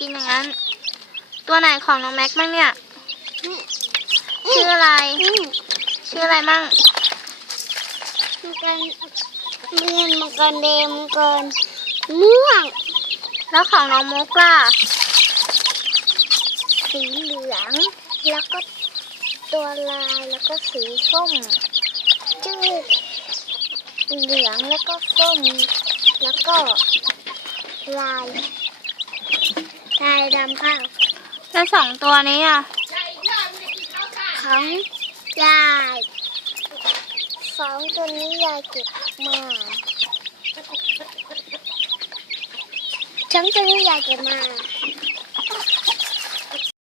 กินอย่างนั้น ตัวไหนของน้องแม็กมั่งเนี่ยนี่ชื่ออะไรนี่ชื่ออะไรมั่งมังกรเรียนมังกรแดงมังกรม่วง แล้วของน้องมุกล่ะ สีเหลือง แล้วก็ตัวลายแล้วก็สีส้มชื่อเหลืองแล้วก็ส้ม แล้วก็ลายลายดำข้าวแล้วสองตัวนี้อะของยายสองตัวนี้ยายเก็บมาทั้งตัวนี้ยายเก็บมา